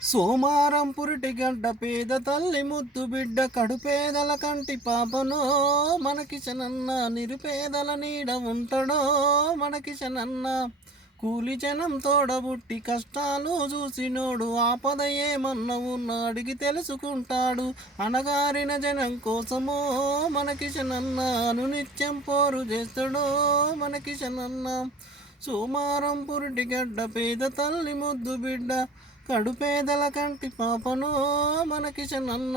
సోమారం పురిటి గడ్డ పేద తల్లి ముద్దు బిడ్డ కడుపేదల కంటి పాపనో మనకిశనన్న నిరుపేదల నీడ ఉంటాడో మనకిశనన్న కూలి జనం తోడబుట్టి కష్టాలు చూసినోడు ఆపద ఏమన్న ఉన్న అడిగి తెలుసుకుంటాడు అనగారిన జనం కోసమో మనకిశనన్న అనునిత్యం పోరు చేస్తాడో మనకిశనన్న సోమారం పురిటి గడ్డ పేద తల్లి ముద్దు బిడ్డ కడుపేదల కంటి పాపనో మనకిశనన్న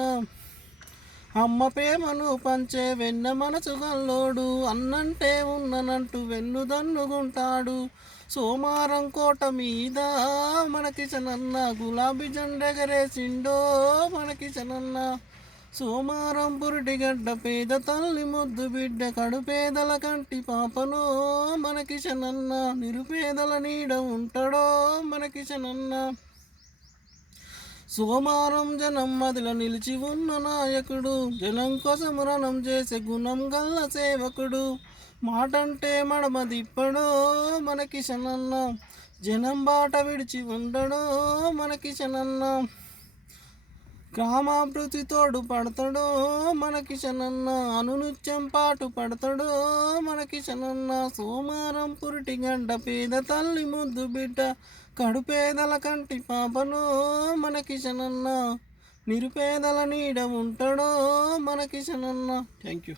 అమ్మ ప్రేమను పంచే వెన్న మనసు గల్లోడు అన్నంటే ఉన్ననంటూ వెన్నుదన్నుగుంటాడు సోమారం కోట మీద మనకిశనన్న గులాబీ జెండెగరేసిండో మనకిశనన్న సోమారం పురిటిగడ్డ పేద తల్లి ముద్దు బిడ్డ కడుపేదల కంటి పాపనో మనకిశనన్న నిరుపేదల నీడ ఉంటాడో మనకిశనన్న సోమారం జనం మదిల నిలిచి ఉన్న నాయకుడు జనం కోసం రణం చేసే గుణం గల్ల సేవకుడు మాటంటే మడమ దిప్పడో మనకిశనన్న జనం బాట విడిచి ఉండడో మనకిశనన్న గ్రామాభివృద్ధి తోడు పడతాడో మనకిశనన్న అనునిత్యం పాటు పడతాడో మనకిశనన్న సోమారం పురిటి గడ్డ పేద తల్లి ముద్దు బిడ్డ కడుపేదల కంటి పాపనో మనకిశనన్న నిరుపేదల నీడ ఉంటాడో మనకిశనన్న. Thank you.